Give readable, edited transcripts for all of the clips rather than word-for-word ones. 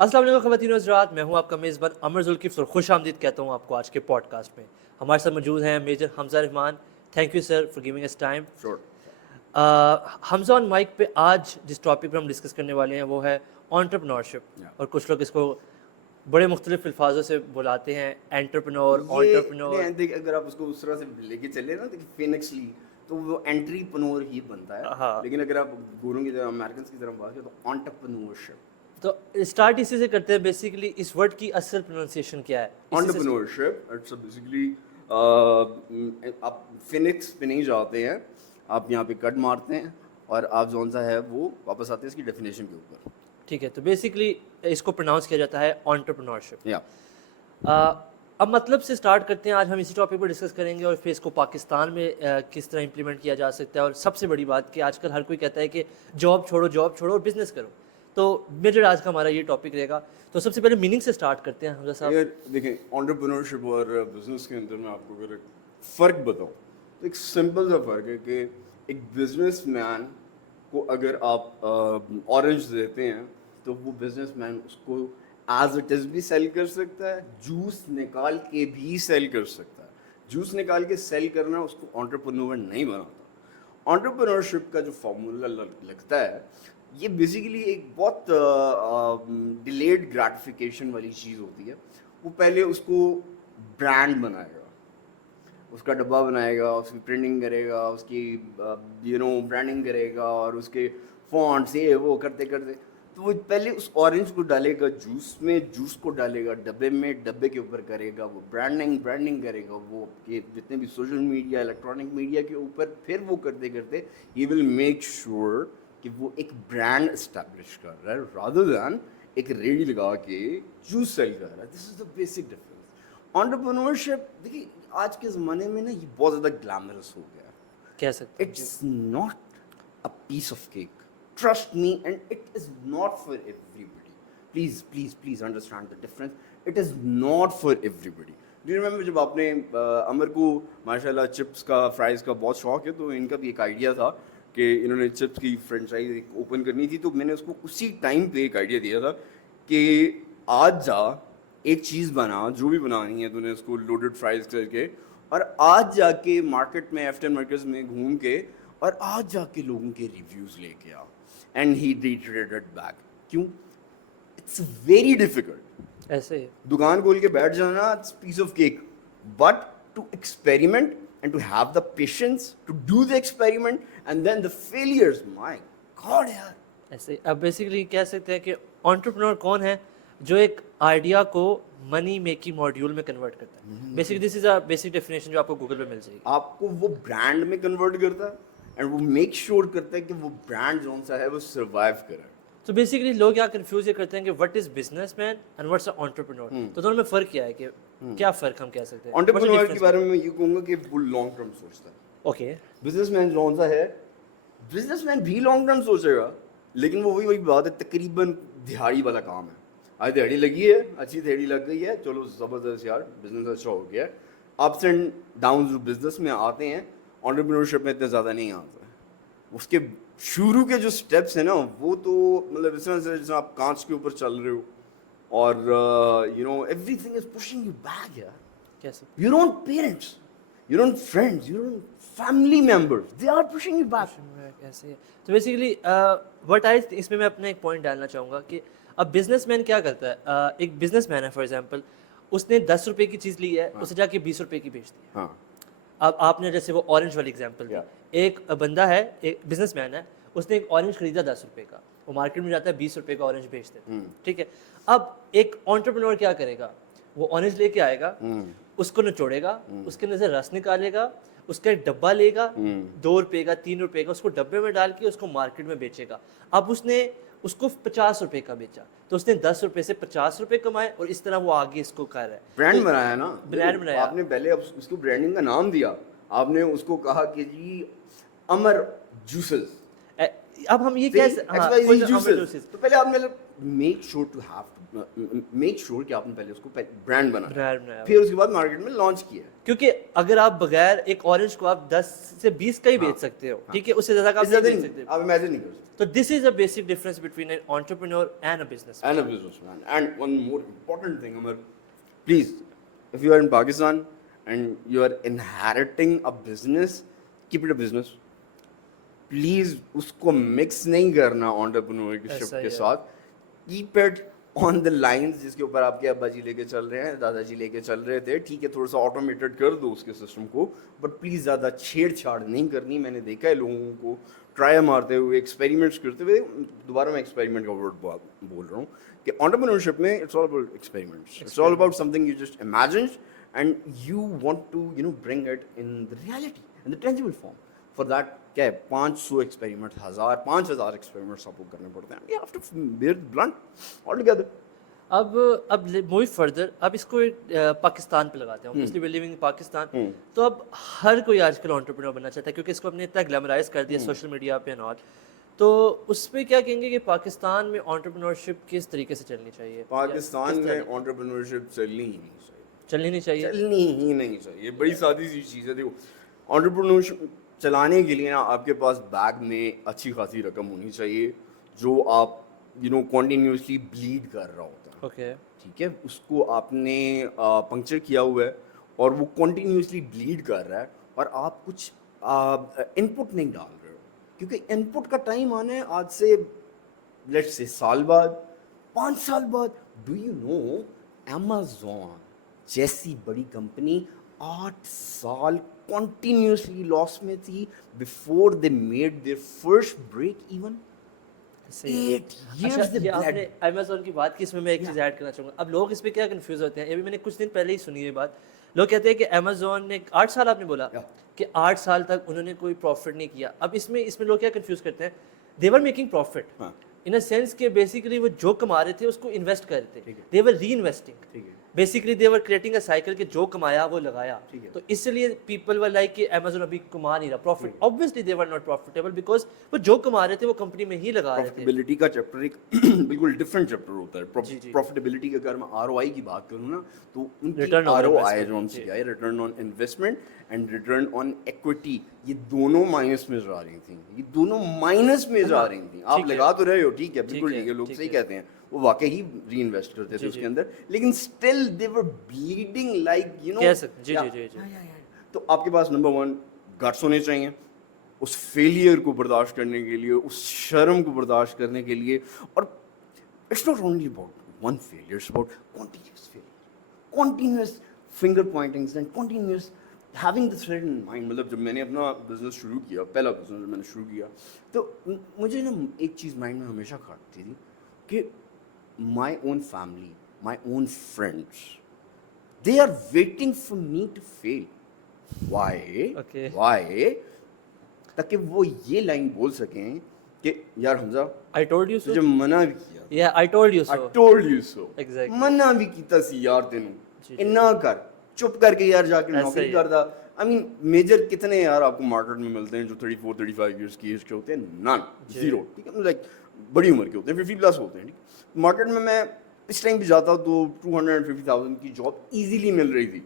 अस्सलाम वालेकुम ख़वातीन व हज़रात, मैं हूं आपका मेज़बान अमर ज़ुल्किफ़्स और खुश आमदीद कहता हूं आपको आज के पॉडकास्ट में। हमारे साथ मौजूद हैं major Hamza Rehman. Thank you sir for giving us time. Sure. Hamza on mic पे आज जिस टॉपिक पर हम डिस्कस करने वाले हैं वो है एंटरप्रेन्योरशिप। Yeah. और कुछ लोग इसको बड़े मुख्तलिफ अल्फाजों से बुलाते हैं, एंटरप्रेन्योर, ये एंटरप्रेन्योर। नहीं, देख, अगर आप उसको उस तरह से लेके चले ना, देखिए फिनिक्सली तो वो एंट्रीप्रेन्योर ही बनता है। हाँ। लेकिन अगर आप गोरों की तरह अमेरिकन की तरफ बात करें तो एंटरप्रेन्योरशिप। तो स्टार्ट इसी से करते हैं। बेसिकली इस वर्ड की असल प्रोनाउंसिएशन क्या है? एंटरप्रेन्योरशिप इट्स बेसिकली आप फिनिक्स पे नहीं जाते हैं, आप यहाँ पे कट मारते हैं और आप जौन सा है वो वापस आते हैं इसकी डेफिनेशन के ऊपर। ठीक है, तो बेसिकली इसको प्रोनाउंस किया जाता है एंटरप्रेन्योरशिप। या अब मतलब से स्टार्ट करते हैं। आज हम इसी टॉपिक पर डिस्कस करेंगे और फिर इसको पाकिस्तान में किस तरह इंप्लीमेंट किया जा सकता है। और सबसे बड़ी बात कि आजकल हर कोई कहता है कि जॉब छोड़ो और बिजनेस करो। तो मेजर आज का हमारा ये टॉपिक रहेगा। तो सबसे पहले मीनिंग से स्टार्ट करते हैं हमजा साहब। अगर देखें एंटरप्रेन्योरशिप और बिजनेस के अंदर मैं आपको अगर एक फ़र्क बताऊं तो एक सिंपल सा फ़र्क है कि एक बिजनेसमैन को अगर आप ऑरेंज देते हैं तो वो बिजनेसमैन उसको एज इट इज़ भी सेल कर सकता है, जूस निकाल के भी सेल कर सकता है। जूस निकाल के सेल करना उसको एंटरप्रेन्योर नहीं बनाता। एंटरप्रेन्योरशिप का जो फार्मूला लगता है, ये बेसिकली एक बहुत डिलेड ग्रेटिफिकेशन वाली चीज़ होती है। वो पहले उसको ब्रांड बनाएगा, उसका डब्बा बनाएगा, उसकी प्रिंटिंग करेगा, उसकी ब्रांडिंग करेगा और उसके फॉन्ट्स ये वो करते करते तो वो पहले उस ऑरेंज को डालेगा जूस में, जूस को डालेगा डब्बे में, डब्बे के ऊपर करेगा वो ब्रांडिंग करेगा वो के जितने भी सोशल मीडिया, इलेक्ट्रॉनिक मीडिया के ऊपर, फिर वो करते करते ही विल मेक श्योर कि वो एक ब्रांड इस्टेब्लिश कर रहा है रादर दैन एक रेडी लगा के जूस सेल कर रहा है। This is the basic difference. Entrepreneurship देखिए आज के ज़माने में ना ये बहुत ज़्यादा ग्लैमरस हो गया है। कह सकते हैं। It's not a piece of cake. Trust me, and it is not for everybody. Please understand the difference. It is not for everybody. Do you remember जब आपने अमर को माशाल्लाह चिप्स का फ्राइज़ का बहुत शौक है, तो इनका भी एक आइडिया था कि इन्होंने चिप्स की फ्रेंचाइज ओपन करनी थी। तो मैंने उसको उसी टाइम पे एक आइडिया दिया था कि आज जा एक चीज़ बना, जो भी बनानी है तूने, उसको लोडेड फ्राइज़ करके, और आज जाके मार्केट में एफ मार्केट्स में घूम के और आज जाके लोगों के रिव्यूज़ लेके आ। And he retreated back. क्यों? It's very difficult. ऐसे ही। दुकान खोल के बैठ जाना, it's piece of cake, but to experiment and to have the patience to do the experiment and then the failures, my god यार। ऐसे अब बेसिकली कह सकते हैं कि एंटरप्रेन्योर कौन है? जो एक आइडिया को मनी मेकिंग मॉड्यूल में कन्वर्ट करता है। Basically this is a basic definition जो आपको गूगल पे मिल जाएगी। आपको वो ब्रांड में कन्वर्ट करता है एंड वो मेक श्योर करता है कि वो ब्रांड जो सा है वो सर्वाइव करे। तो बेसिकली लोग यहाँ कंफ्यूज ये करते हैं कि what is businessman and what's a entrepreneur. तो दोनों में फर्क क्या है कि क्या फर्क हम कह सकते हैं? एंटरप्रेन्योर के बारे में मैं ये कहूँगा कि वो लॉन्ग टर्म सोचता है। ओके। बिजनेसमैन जो सा है, बिजनेसमैन भी लॉन्ग टर्म सोचेगा, लेकिन वो वही बात है, तकरीबन दिहाड़ी वाला काम है। आज दिहाड़ी लगी है, अच्छी दिहाड़ी लग गई है, चलो ज़बरदस्त यार, बिजनेस अच्छा हो गया। अप्स एंड डाउन जो बिजनेस में आते हैं, एंटरप्रेन्योरशिप में इतने ज़्यादा नहीं आते। उसके शुरू के जो स्टेप्स हैं ना, वो तो मतलब इस तरह से जैसे आप कांच के ऊपर चल रहे हो और everything is pushing you back यार। कैसे? You don't parents, you don't friends, you don't family members, they are pushing you back. कैसे? तो बेसिकली व्हाट आई इसमें मैं अपना एक पॉइंट डालना चाहूँगा कि अब बिजनेसमैन क्या करता है? एक बिजनेसमैन है फॉर एग्जांपल, उसने 10 रुपए की चीज़ ली है, उसे जाके 20 रुपए की बेच दी। हाँ। अब आपने जैसे वो ऑरेंज वाली एग्जांपल दी। एक बंदा है, एक बिजनेसमैन है, उसने एक ऑरेंज खरीदा 10 रुपए का, वो मार्केट में जाता है 20 रुपए का ऑरेंज बेच देता है। ठीक है। अब एक एंटरप्रेन्योर क्या करेगा? वो ऑरेंज लेके आएगा, उसको निचोड़ेगा, उसके अंदर से रस निकालेगा, उसका एक डब्बा लेगा, 2 रुपए का, 3 रुपए का, उसको डब्बे में डाल के उसको मार्केट में बेचेगा। अब उसने उसको 50 रुपए का बेचा, तो उसने 10 रुपए से 50 रुपए कमाए और इस तरह वो आगे इसको कर रहा है। ब्रांड बनाया ना, ब्रांड बनाया। आपने पहले अब उसको ब्रांडिंग का नाम दिया, आपने उसको कहा कि जी अमर जूसेस। अब हम ये तो कैसे पहले आपने make sure to make sure कि आपने पहले उसको ब्रांड Brand बनाया, बनाया। फिर उसके बाद मार्केट में लॉन्च किया। क्योंकि अगर आप बगैर एक ऑरेंज को आप 10 से 20 का ही बेच सकते हो, ठीक है, उससे ज़्यादा का आप नहीं बेच सकते। आप इमेजिन नहीं कर सकते। तो this is a basic difference between an entrepreneur and a business. And a businessman. And one more important thing, Amar, please, if you are in Pakistan and you are inheriting a business, keep it a business. Please, उसको mix नहीं करना entrepreneurship ऐसा ही के है। साथ. Keep it on the lines जिसके ऊपर आपके अब्बा जी लेके चल रहे हैं, दादाजी लेके चल रहे थे. ठीक है, थोड़ा सा ऑटोमेटेड कर दो उसके सिस्टम को, बट प्लीज़ ज़्यादा छेड़छाड़ नहीं करनी. मैंने देखा है लोगों को ट्राई मारते हुए, एक्सपेरिमेंट्स करते हुए. दोबारा मैं एक्सपेरिमेंट का वर्ड बोल रहा हूँ कि एंटरप्रेन्योरशिप में it's all about experiments. It's all about something you just imagine and you want to bring it in the reality, in the tangible form. For that क्या है, 500 एक्सपेरिमेंट, 1000-5000 एक्सपेरिमेंट्स आपको करने पड़ते हैं. You have to bear blunt all together. अब move further, अब इसको पाकिस्तान पे लगाते हैं. Obviously we living in Pakistan, तो अब हर कोई आजकल एंटरप्रेन्योर बनना चाहता है क्योंकि इसको अपने इतना ग्लैमराइज कर दिया सोशल मीडिया पे एंड ऑल. तो उस पे क्या कहेंगे कि पाकिस्तान में एंटरप्रेन्योरशिप किस तरीके से चलनी चाहिए? पाकिस्तान में एंटरप्रेन्योरशिप चलनी ही नहीं चाहिए. चलनी नहीं चाहिए. चलनी ही नहीं चाहिए. बड़ी सादी सी चीज़ है. देखो, एंटरप्रेन्योरशिप चलाने के लिए ना आपके पास बैग में अच्छी खासी रकम होनी चाहिए जो आप कॉन्टिन्यूसली ब्लीड कर रहा होता है. ओके, ठीक है, उसको आपने पंक्चर किया हुआ है और वो कॉन्टिन्यूसली ब्लीड कर रहा है और आप कुछ इनपुट नहीं डाल रहे हो, क्योंकि इनपुट का टाइम आना है आज से लेट्स से साल बाद, 5 साल बाद. डू यू नो अमेज़न जैसी बड़ी कंपनी 8 साल कॉन्टिन्यूसली लॉस में थी before they made their first break even. 8 years अच्छा, they ये bled. आपने अमेज़न की बात की, इसमें मैं एक चीज़ ऐड करना चाहूँगा. अब लोग इस पे क्या कंफ्यूज होते हैं, ये भी मैंने कुछ दिन पहले ही सुनी ये बात. लोग कहते हैं कि अमेज़न ने 8 साल, आपने बोला कि 8 साल तक उन्होंने कोई प्रॉफिट नहीं किया. अब इसमें लोग क्या कंफ्यूज करते हैं, they were making profit in a sense कि बेसिकली वो जो कमा रहे थे उसको इन्वेस्ट कर रहे थे, दे वर री इन्वेस्टिंग. ठीक है. Basically they were creating a cycle कि जो कमाया वो लगाया. ठीक है. तो इसलिए पीपल वर लाइक कि अमेज़न अभी कमा नहीं रहा profit. Obviously they were not profitable because वो जो कमा रहे थे वो कंपनी में ही लगा रहे थे. प्रॉफिटेबिलिटी का चैप्टर एक बिल्कुल डिफरेंट चैप्टर होता है. प्रॉफिटेबिलिटी की अगर मैं आरओआई की बात करूँ ना, तो Return on आरओआई investment, जो हम सीखा है, return on investment and return on equity, ये दोनों माइनस में जा रही थी. ये दोनों माइनस में जा रही थी. आप लगा तो रहे हो, ठीक है, बिल्कुल ठीक है, लोग सही कहते हैं, वो वाकई ही री इन्वेस्ट करते थे उसके अंदर, लेकिन still they were bleeding like कह सकते. जी. तो आपके पास नंबर 1 गट्स होने चाहिए उस फेलियर को बर्दाश्त करने के लिए, उस शर्म को बर्दाश्त करने के लिए. और it's not only about one failure, it's about continuous failure, continuous finger पॉइंटिंग्स and continuous having the thread in mind. मतलब जब मैंने अपना बिजनेस शुरू किया, पहला बिजनेस जब मैंने शुरू किया, तो मुझे ना एक चीज़ माइंड में हमेशा खाती थी कि my own family, my own friends, they are waiting for me to fail. Why? Okay. Why? ताकि वो ये लाइन बोल सकें कि यार Hamza, I told you so. तुझे मना भी किया. Yeah, I told you so. I told you so. Exactly. मना भी कीता सी यार जी. तेनू, इन्ना कर, चुप करके यार जाके ऐसा नौकरी ही करदा. I mean, मेजर कितने यार आपको मार्केट में मिलते हैं जो 34-35 इयर्स की एज के होते हैं? None, zero. ठीक है, लाइक बड़ी उम्र के होते हैं, 50+ होते हैं. मार्केट में मैं इस टाइम भी जाता तो 250,000 की जॉब इजीली मिल रही थी,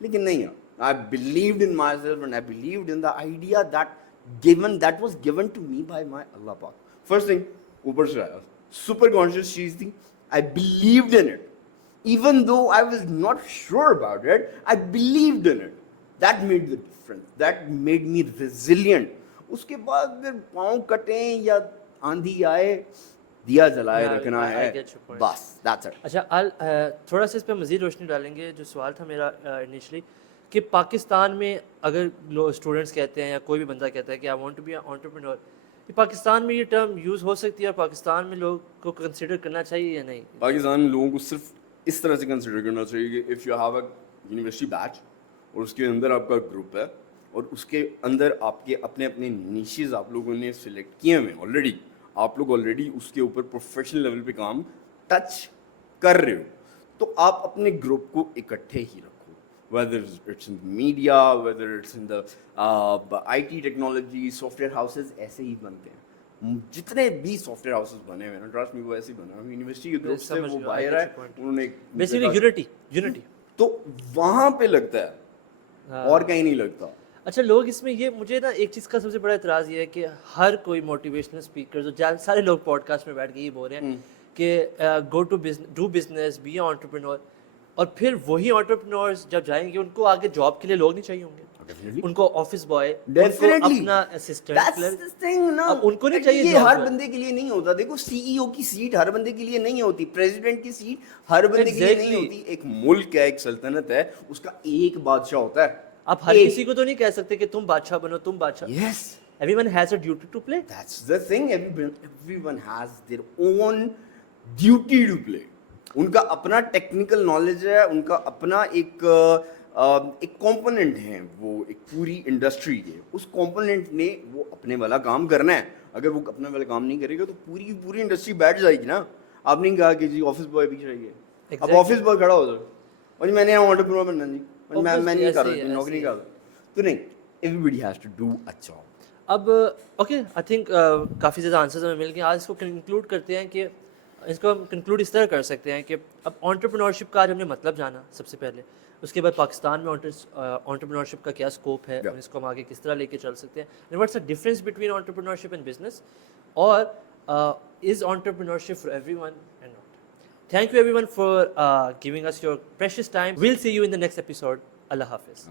लेकिन नहीं यार. I believed in myself and I believed in the idea that was given to me by my Allah पाक. फर्स्ट थिंग ऊपर से आया, सुपर कॉन्शियस चीज थी. आई believed in it even though I was not sure about it. I believed in it. That made the difference, that made me resilient. उसके बाद फिर पाँव कटे या आंधी आए, दिया जलाए रखना I है, get your point. बस दैट्स इट. अच्छा, थोड़ा सा इस पर मज़ीद रोशनी डालेंगे. जो सवाल था मेरा इनिशियली कि पाकिस्तान में अगर स्टूडेंट्स कहते हैं या कोई भी बंदा कहता है कि I want to be an entrepreneur, Pakistan में ये टर्म यूज़ हो सकती है और पाकिस्तान में लोग को कंसिडर करना चाहिए या नहीं? पाकिस्तान में लोगों को सिर्फ इस तरह से कंसिडर करना चाहिए कि if you have a university batch और उसके अंदर आपका ग्रुप है और उसके अंदर आपके अपने अपने निशेज़ आप लोगों ने सिलेक्ट किए हुए ऑलरेडी, आप लोग ऑलरेडी उसके ऊपर प्रोफेशनल लेवल पे काम टच कर रहे हो, तो आप अपने ग्रुप को इकट्ठे ही रखो. whether it's in the media, whether it's in the IT technology, software houses ऐसे ही बनते हैं. जितने भी सॉफ्टवेयर हाउसेस बने हुए हैं, ट्रस्ट मी, वो ऐसे ही बने हुए हैं। यूनिवर्सिटी की तरफ से वो बाहर है, उन्होंने बेसिकली यूनिटी तो वहां पे लगता है और कहीं नहीं लगता। अच्छा, लोग इसमें ये, मुझे ना एक चीज़ का सबसे बड़ा एतराज़ ये है कि हर कोई मोटिवेशनल स्पीकर, जो सारे लोग पॉडकास्ट में बैठ के ये बोल रहे हैं कि go to do business, be entrepreneur, और फिर वही एंटरप्रेन्योर्स जब जाएंगे उनको आगे जॉब के लिए लोग नहीं चाहिए होंगे, उनको ऑफिस बॉय, उनको अपना असिस्टेंट, उनको नहीं चाहिए। ये हर बंदे के लिए नहीं होता। देखो, सीईओ की सीट हर बंदे के लिए नहीं होती, प्रेसिडेंट की सीट हर बंदे के लिए नहीं होती। एक मुल्क है, एक सल्तनत है, उसका एक बादशाह होता है। आप हर किसी को तो नहीं कह सकते कि तुम बादशाह बनो, तुम बादशाह। Yes, everyone has a duty to play. that's the thing. Everyone has their own duty to play. उनका अपना टेक्निकल नॉलेज है, उनका अपना एक कंपोनेंट है, वो एक पूरी इंडस्ट्री के, उस कंपोनेंट ने वो अपने वाला काम करना है। अगर वो अपने वाला काम नहीं करेगा तो पूरी पूरी इंडस्ट्री बैठ जाएगी ना। आपने कहा कि जी ऑफिस बॉय भी चाहिए, अब ऑफिस बॉय खड़ा हो जाए और मैंने एंटरप्रेन्योर बनना जी, मैं नहीं कर रहा, नौकरी नहीं कर रहा, तो नहीं, everybody has to do a job. अब ओके, आई थिंक काफ़ी ज़्यादा आंसर्स हमें मिल गए। आज इसको कंक्लूड करते हैं कि इसको हम कंक्लूड इस तरह कर सकते हैं कि अब एंटरप्रेन्योरशिप का आज हमने मतलब जाना सबसे पहले, उसके बाद पाकिस्तान में एंटरप्रेन्योरशिप का क्या स्कोप है और इसको हम आगे किस तरह लेके चल सकते हैं, and what's the difference between entrepreneurship and business, और is entrepreneurship for everyone and not. Thank you everyone for giving us your precious time. We'll see you in the next episode. Allah Hafiz.